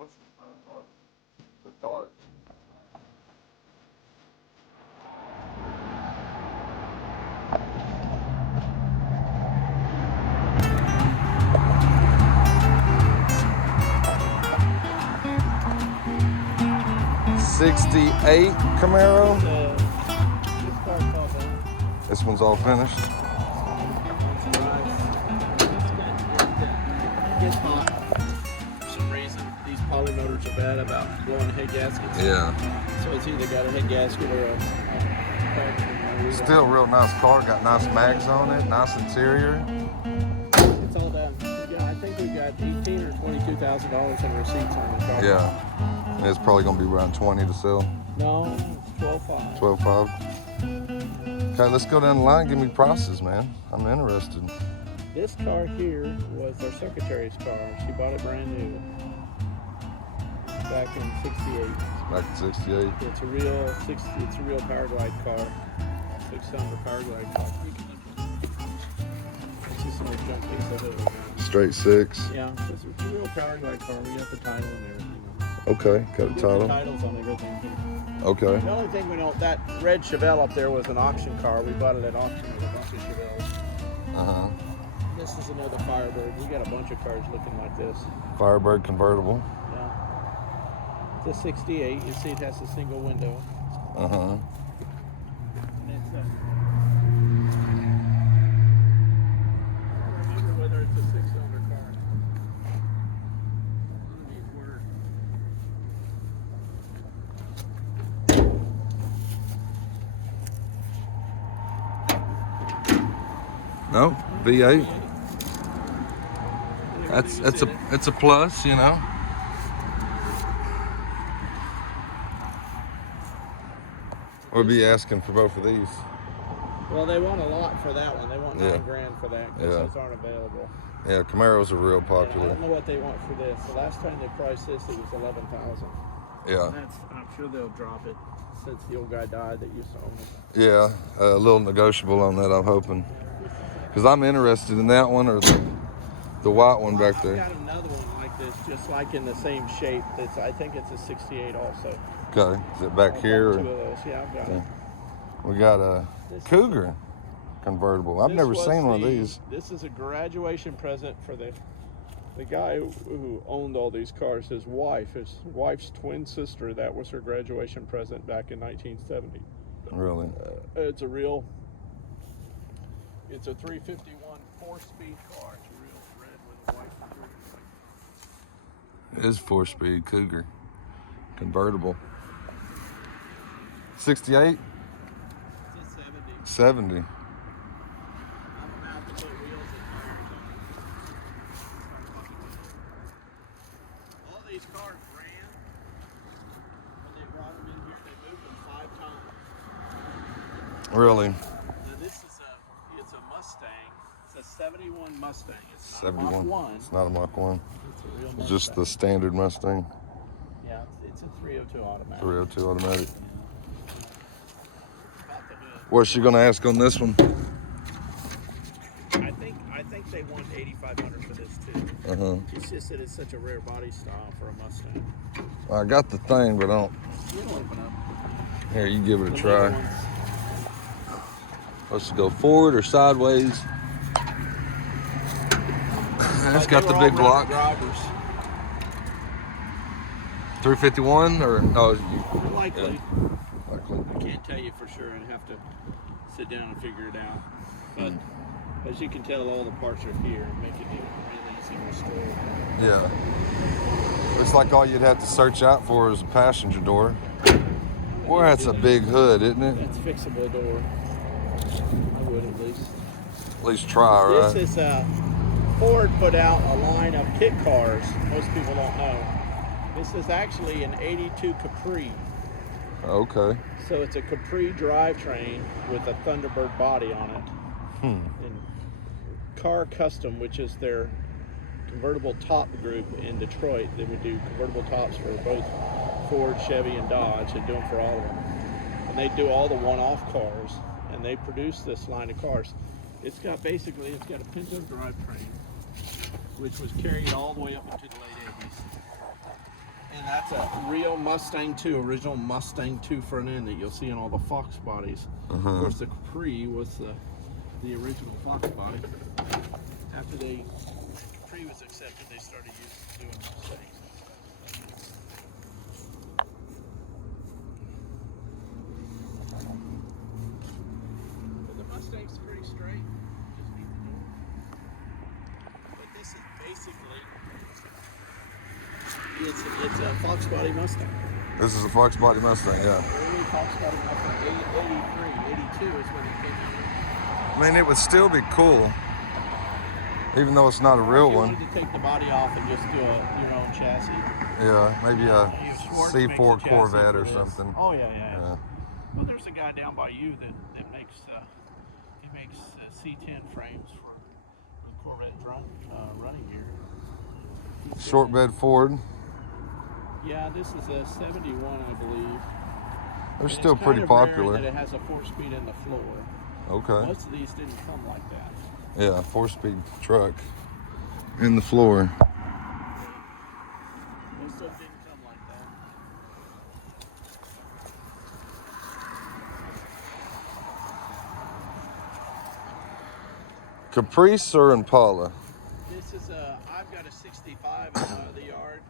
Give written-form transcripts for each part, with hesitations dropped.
What's the dark? '68 Camaro. This one's all finished. It's hot. For some reason, these poly motors are bad about blowing head gaskets. Yeah. So it's either got a head gasket or a Still real nice car. Got nice mags on it. Nice interior. It's all done. Yeah, I think we got $18,000 or $22,000 in receipts on the car. Yeah. And it's probably gonna be around 20 to sell. No, 12.5. 12.5. Okay, let's go down the line. Give me prices, man. I'm interested. This car here was our secretary's car. She bought it brand new back in '68. Back in '68. It's a real Powerglide car. 6-cylinder Powerglide car. It's just an old junk piece of it. Straight 6. Yeah, it's a real Powerglide car. We got the title and everything. Okay, got a The title. titles on everything. Okay. The only thing we know, that red Chevelle up there was an auction car. We bought it at auction with a bunch of Chevelles. Uh-huh. This is another Firebird. We got a bunch of cars looking like this. Firebird convertible. Yeah. It's a '68. You see it has a single window. Uh-huh. And it's I don't remember whether it's a 6-cylinder car. One of these were. No, V8. It's a plus, you know. We'll be asking for both of these. Well, they want a lot for that one. They want Yeah. $9,000 for that because those aren't available. Yeah, Camaros are real I popular. don't know what they want for this. The last time they priced this, it was $11,000. Yeah. I'm sure they'll drop it since the old guy died that used to own it. Yeah, a little negotiable on that, I'm hoping. Because I'm interested in that one or the white one back there. I've got another one like this, just like in the same shape. I think it's a '68 also. Okay, is it back here? Two Or? of those. Yeah, I've got it. We got a Cougar convertible. I've This never was seen one of these. This is a graduation present for the guy who owned all these cars. His wife's twin sister. That was her graduation present back in 1970. Really? It's a 351 4-speed car. It's real red with a white interior. It is 4-speed Cougar convertible. 68? It's a 70. 70. I'm gonna have to put wheels and tires on it. All these cars ran. When they brought them in here, they moved them 5 times. Really? Now this is it's a Mustang. It's a '71 Mustang. It's not 71. a Mach 1. It's not a Mach 1. It's a real It's Mustang. just the standard Mustang. Yeah, it's a 302 automatic. 302 automatic. About the hood. What's she gonna ask on this one? I think they want $8,500 for this too. Uh-huh. It's just that it's such a rare body style for a Mustang. I got the thing, but I don't. It'll open up. Here, you give it a The try. little ones. Let's go forward or sideways. It's got the big block. Drivers. 351 or no? Likely. Likely. I can't tell you for sure and have to sit down and figure it out. But as you can tell, all the parts are here, making it really easy to restore. Yeah. Looks like all you'd have to search out for is a passenger door. Boy, that's a big hood, isn't it? That's fixable door. I would at least. At least try, right? This is Ford put out a line of kit cars. Most people don't know. This is actually an '82 Capri. Okay. So it's a Capri drivetrain with a Thunderbird body on it. And Car Custom, which is their convertible top group in Detroit, they would do convertible tops for both Ford, Chevy, and Dodge. They do them for all of them. And they do all the one-off cars, and they produce this line of cars. It's got a Pinto drivetrain, which was carried all the way up into the late 80s. And that's a real Mustang 2, original Mustang 2 front end that you'll see in all the Fox bodies. Of course, the Capri was the original Fox body. After the Capri was accepted, they started doing Mustangs. But the Mustang's pretty straight. Just need the door. But this is basically, it's a Fox body Mustang. This is a Fox body Mustang, yeah. Early Fox body Mustang, 83, 82 is when it came out. I mean, it would still be cool, even though it's not a real If you one. wanted to take the body off and just do your own chassis. Yeah, maybe a Schwartz makes C4 a chassis Corvette for or this. something. Oh yeah. Well, there's a guy down by you that makes C10 frames for the Corvette running gear. Short bed Ford. Yeah, this is a 71, I believe. They're And still it's pretty kind of rare popular. that it has a 4-speed in the floor. Okay. Most of these didn't come like that. Yeah, 4-speed truck in the floor. Most of them didn't come like that. Caprice or Impala? This is I've got a 65 in the yard.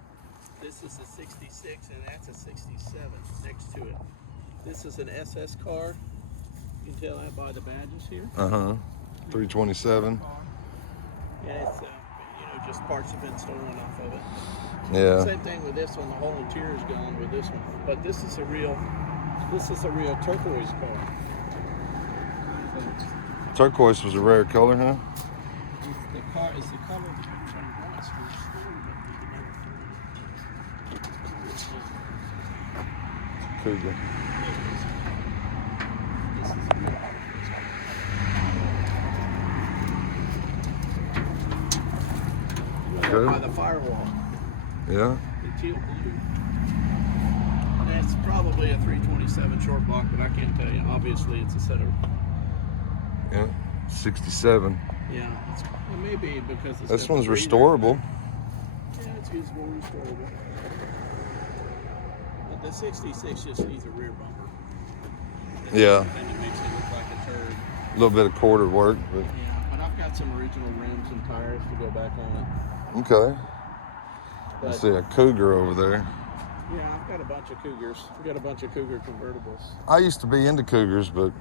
This is a 66, and that's a 67 next to it. This is an SS car. You can tell that by the badges here. 327. Yeah, it's just parts have been stolen off of it. Yeah. Same thing with this one. The whole interior is gone with this one. But this is a real turquoise car. Turquoise was a rare color, huh? The car is the color that wants Cougar. by the firewall. Yeah. The teal blue. That's probably a 327 short block, but I can't tell you. Obviously, it's a set of. Yeah. 67. Yeah, it may be because it's This got one's the restorable. Yeah, it's usable, restorable. But the 66 just needs a rear bumper. Yeah. And it makes it look like a turd. A little bit of quarter work, but Yeah, but I've got some original rims and tires to go back on it. okay. I But, see a Cougar over there. yeah, I've got a bunch of Cougars. I've got a bunch of Cougar convertibles. I used to be into Cougars, but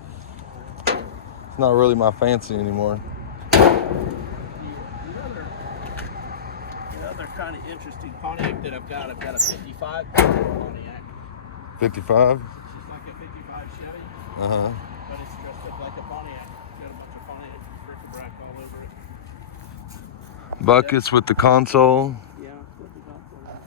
it's not really my fancy anymore. Another kind of interesting Pontiac that I've got a 55 Pontiac. 55? It's like a 55 Chevy, Uh-huh. but it's dressed up like a Pontiac. It's got a bunch of Pontiac bric-a-brac all over it. Buckets with the console. Yeah, what the dump for that.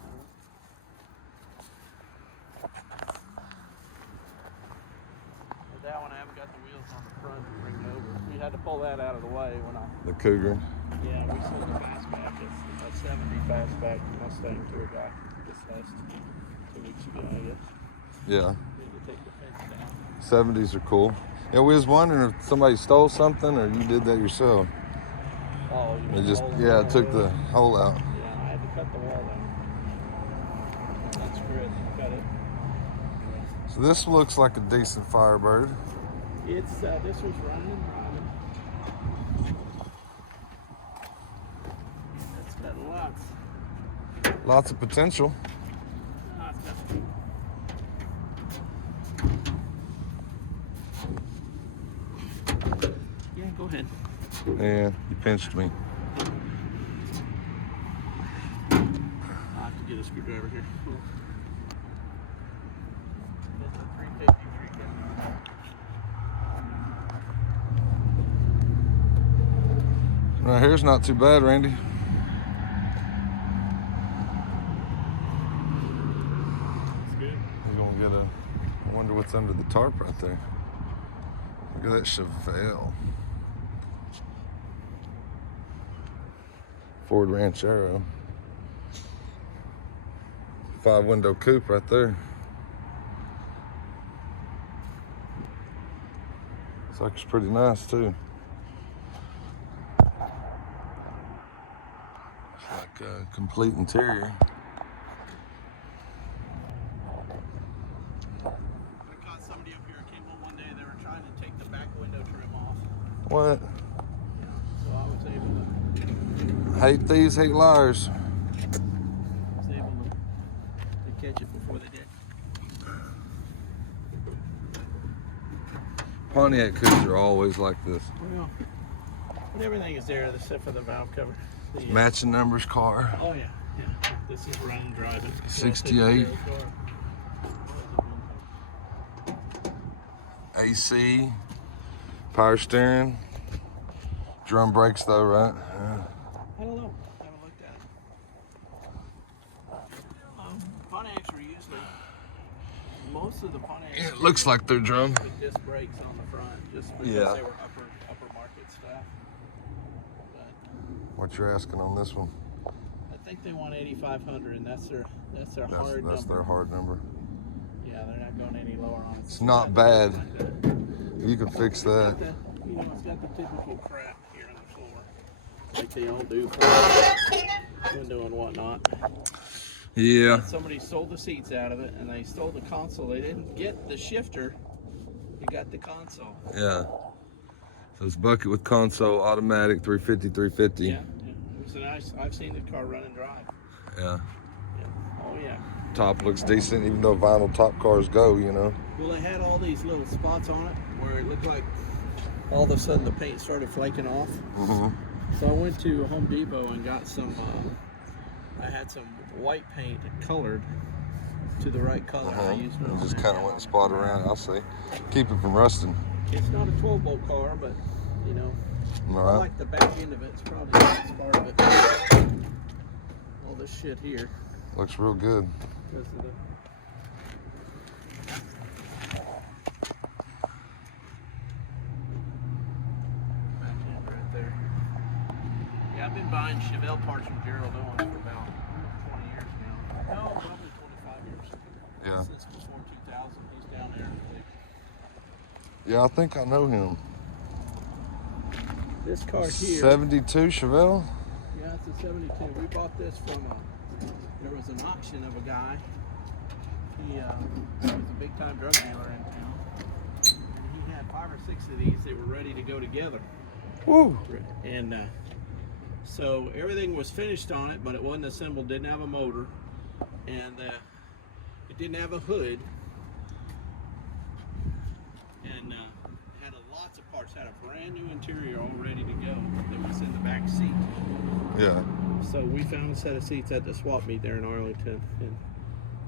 With that one, I haven't got the wheels on the front to bring it over. We had to pull that out of the way when I. The Cougar. Yeah, we sold the Fastback. It's a 70 Fastback Mustang to a guy this last 2 weeks ago, I guess. Yeah. Need to take the fence down. 70s are cool. Yeah, we was wondering if somebody stole something or you did that yourself. Oh, you It mean just, the hole in yeah, the it took wall? the hole out. Yeah, I had to cut the wall down. That's good. Cut it. So this looks like a decent Firebird. It's this was running. It's got lots. Lots of potential. Yeah, go ahead. Yeah, you pinched me. I'll have to get a screwdriver here. That's a 350 Right here's not too bad, Randy. That's good. You're gonna get a, I wonder what's under the tarp right there. Look at that Chevelle. Ford Ranchero. 5-window coupe right there. Looks like it's pretty nice too. It's like a complete interior. What? So I was able Hate thieves, hate liars. to catch it before they did. Pontiac Cougars are always like this. Well, but everything is there except for the valve cover. The, Matching numbers car. Oh yeah, yeah. This is running driving. 68. AC. Power steering. Drum brakes though, right? Yeah. I don't know. I haven't looked at it. Pontiacs are usually, most of the Pontiacs. It looks like they're drum. With disc brakes on the front, just because Yeah. they were upper market stuff. But What you're asking on this one? I think they want 8,500, and that's their hard That's number. their hard number. Yeah, they're not going any lower on it. It's not bad. You can fix that. It's got the typical crap here on the floor, like they all do for window and whatnot. Yeah. Somebody sold the seats out of it, and they stole the console. They didn't get the shifter. They got the console. Yeah. So it's bucket with console, automatic, 350, 350. Yeah. It was a nice. I've seen the car run and drive. Yeah. Yeah. Oh yeah. Top looks decent, even though vinyl top cars go, you know. Well, they had all these little spots on it where it looked like all of a sudden the paint started flaking off. Mm-hmm. So I went to Home Depot and got some. I had some white paint colored to the right color. I used it on Just that. kind of went and spot around. I'll see. Keep it from rusting. It's not a 12-bolt car, but you know, All I right. like the back end of it. It's probably the best part of it. All this shit here. Looks real good. Because of the back end right there. Yeah, I've been buying Chevelle parts from Gerald Owens for about 20 years now. No, probably 25 years. Yeah. Since before 2000, he's down there. Yeah, I think I know him. This car here. 72 Chevelle? Yeah, it's a 72. We bought this from there was an auction of a guy. He was a big time drug dealer in town. And he had 5 or 6 of these that were ready to go together. Woo! And so everything was finished on it, but it wasn't assembled, didn't have a motor, and it didn't have a hood. And had lots of parts, had a brand new interior all ready to go that was in the back seat. Yeah. So we found a set of seats at the swap meet there in Arlington, and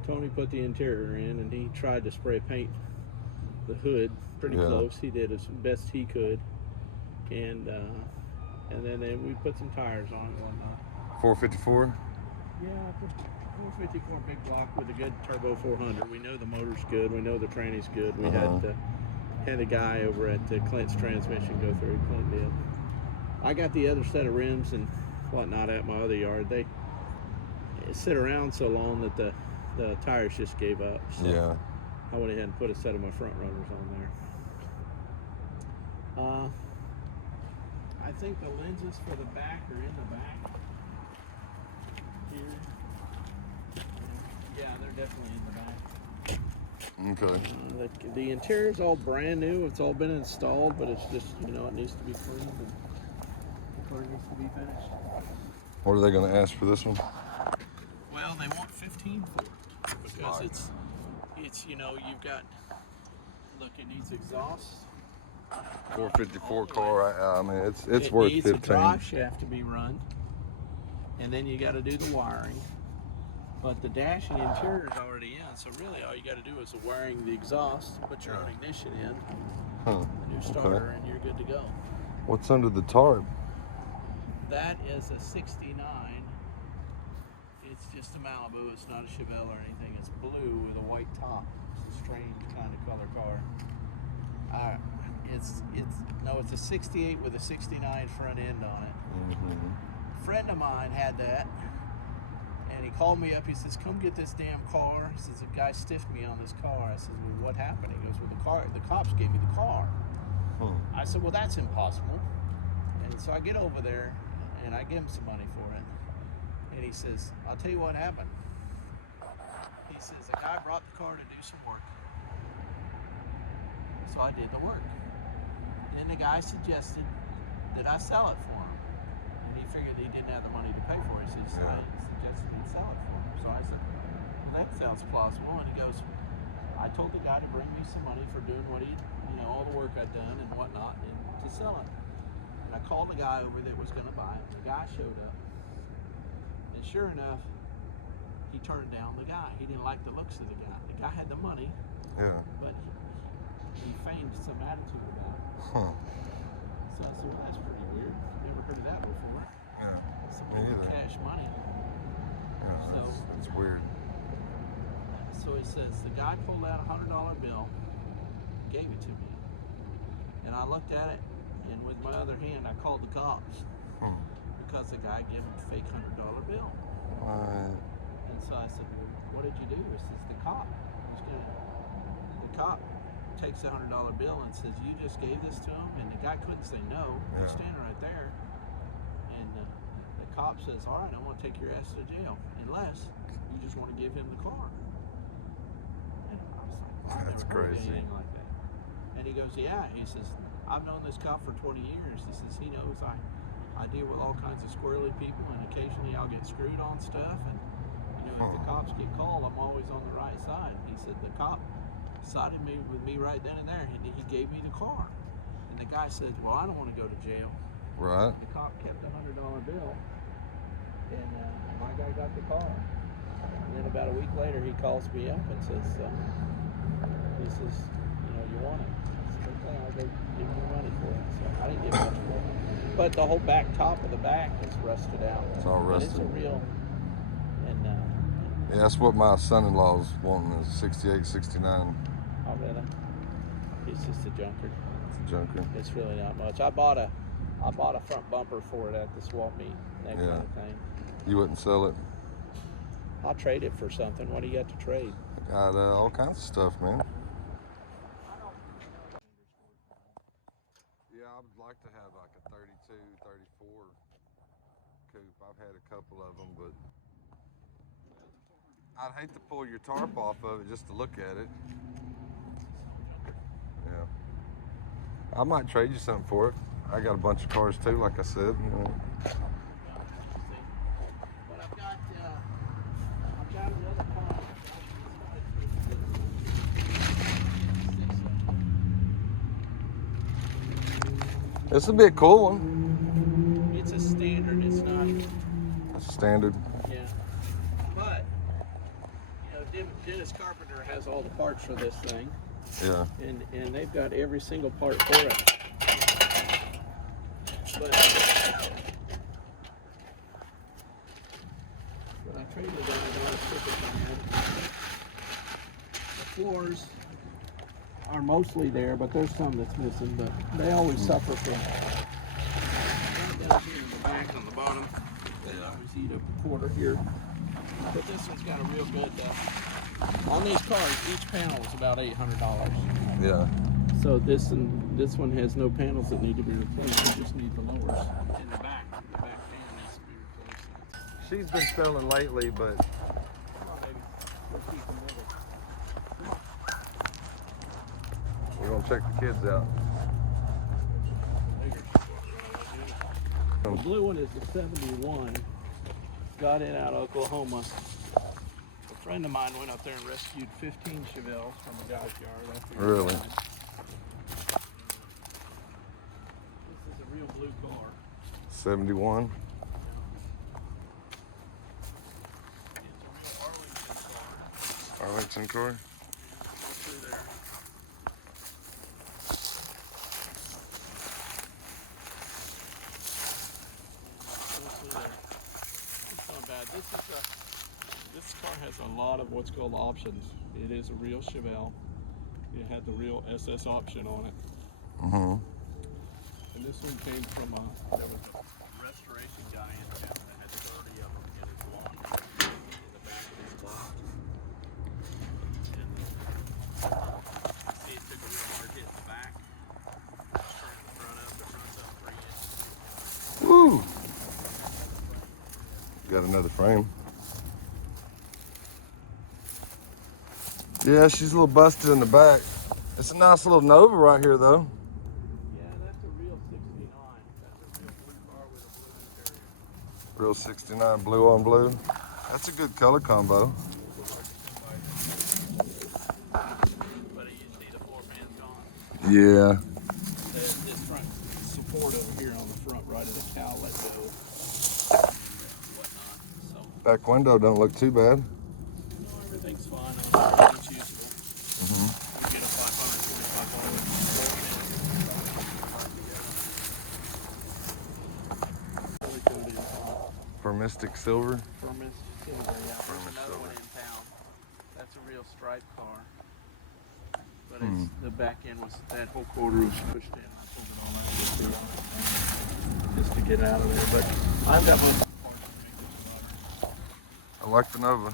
Tony put the interior in, and he tried to spray paint the hood pretty close. He did as best he could, and then we put some tires on it and whatnot. 454? Yeah, 454 big block with a good turbo 400. We know the motor's good. We know the tranny's good. We had a guy over at Clint's Transmission go through. Clint did. I got the other set of rims and whatnot at my other yard. They sit around so long that the tires just gave up. So Yeah. I went ahead and put a set of my front runners on there. I think the lenses for the back are in the back here. Yeah, they're definitely in the back. Okay. The interior's all brand new. It's all been installed, but it's just, you know, it needs to be cleaned and the car needs to be finished. What are they going to ask for this one? Well, they want 15 for it because it's you know, you've got, look, it needs exhaust. 454 car. I mean, it's It worth needs 15. a drive shaft to be run, and then you got to do the wiring. But the dash and interior is already in, so really all you got to do is the wiring, the exhaust, put your own ignition in, Huh. a new starter, and you're good to go. What's under the tarp? That is a 69. It's just a Malibu. It's not a Chevelle or anything. It's blue with a white top. It's a strange kind of color car. It's a 68 with a 69 front end on it. Mm-hmm. A friend of mine had that, and he called me up. He says, "Come get this damn car." He says, "A guy stiffed me on this car." I said, "Well, what happened?" He goes, "Well, the cops gave me the car." I said, "Well, that's impossible." And so I get over there, and I give him some money for it. And he says, "I'll tell you what happened." He says, "A guy brought the car to do some work. So I did the work." And the guy suggested that I sell it for him. And he figured he didn't have the money to pay for it. So he suggested he'd sell it for him. So I said, that sounds plausible. And he goes, I told the guy to bring me some money for doing what he, all the work I'd done and whatnot, and to sell it. And I called the guy over that was going to buy it. The guy showed up. And sure enough, he turned down the guy. He didn't like the looks of the guy. The guy had the money, but he feigned some attitude about it. So I said, well, that's pretty weird. Never heard of that before. Yeah. Some cash money. Yeah, that's weird. So he says, the guy pulled out a $100 bill, gave it to me. And I looked at it, and with my other hand, I called the cops. Because the guy gave him a fake $100 bill. And so I said, well, what did you do? He says, the cop. The cop takes the $100 bill and says, you just gave this to him? And the guy couldn't say no. He's standing right there. And the cop says, all right, I want to take your ass to jail. Unless you just want to give him the car. And I was like, that's crazy. Anything like that. And he goes, yeah. He says, I've known this cop for 20 years. He says, he knows I deal with all kinds of squirrely people, and occasionally I'll get screwed on stuff. And if the cops get called, I'm always on the right side. He said the cop sided with me right then and there. He gave me the car, and the guy said, "Well, I don't want to go to jail." Right. The cop kept the $100 bill, and my guy got the car. And then about a week later, he calls me up and says, you want it? I said, okay, I'll go give you money for it. So I didn't give much for it. But the whole back top of the back is rusted out. It's all rusted. It's a real, yeah, that's what my son-in-law's wanting, is 68, 69. Oh, really? It's just a junker. It's a junker. It's really not much. I bought a front bumper for it at the swap meet, that kind of thing. You wouldn't sell it? I'll trade it for something. What do you got to trade? Got all kinds of stuff, man. Yeah, I would like to have like a 32, 34 coupe. I've had a couple of them, but I'd hate to pull your tarp off of it just to look at it. Yeah. I might trade you something for it. I got a bunch of cars too, like I said. But I've got another car. This would be a cool one. It's a standard. It's not. That's standard. Yeah. But Dennis Carpenter has all the parts for this thing. Yeah. And they've got every single part for it. But when I traded it, I got a ticket on it. The floors are mostly there, but there's some that's missing. But they always suffer from down here in the back on the bottom. They always eat a quarter here. But this one's got a real good. On these cars, each panel is about $800. Yeah. So this one has no panels that need to be replaced. You just need the lowers in the back. The back panel needs to be replaced. She's been selling lately, but Come on, baby. Let's keep them moving. we're gonna check the kids out. The blue one is the 71. Got it out of Oklahoma. A friend of mine went up there and rescued 15 Chevelles from a guy's yard. That's the Really? This is a real blue car. 71. It's a real Arlington car. Arlington car. Go through there. It's not bad. This car has a lot of what's called options. It is a real Chevelle. It had the real SS option on it. Mm-hmm. And this one came from there was a restoration guy in town that had 30 of them in his lawn, in the back of his lot. And see, it took a real hard hit in the back. Turned the front up. The front's up 3 inches. Woo! Got another frame. Yeah, she's a little busted in the back. It's a nice little Nova right here, though. Yeah, Grill 69 blue on blue. That's a good color combo. But you see the floor pan's gone. Yeah. This front support over here on the front right of the cow let go. Whatnot. So Back window don't look too bad. no, everything's fine on it. Everything's usable. Mm-hmm. You get a 525 floor pan. Really coated For Mystic Silver. Firmest silver, yeah. There's Firmest another silver. one in town. That's a real stripe car. But it's the back end was that whole quarter was pushed in. I pulled it all out just to get out of there. But I've got most of the parts to make this butter. I like the Nova.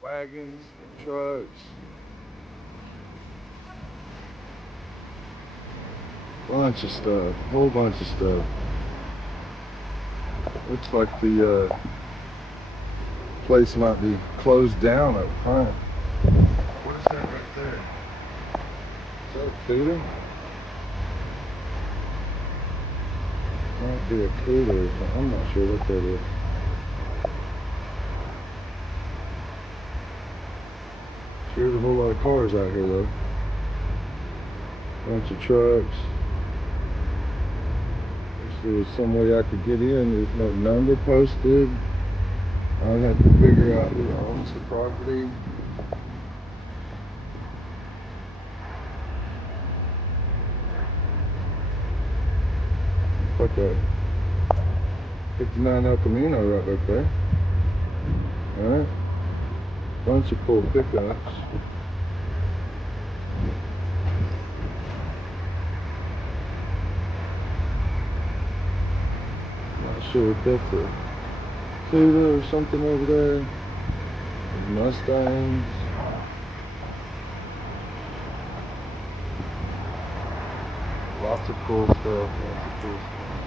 Wagons, trucks, bunch of stuff, whole bunch of stuff. Looks like the place might be closed down up front. What is that right there? Is that a Cougar? Might be a Cougar. I'm not sure what that is. There's a whole lot of cars out here though. Bunch of trucks. If there was some way I could get in, there's no number posted. I'd have to figure out who owns the property. It's like a 59 El Camino right back there. Alright. Bunch of cool pickups. Not sure if that's a Cougar or something over there. Mustangs. Lots of cool stuff. Lots of cool stuff.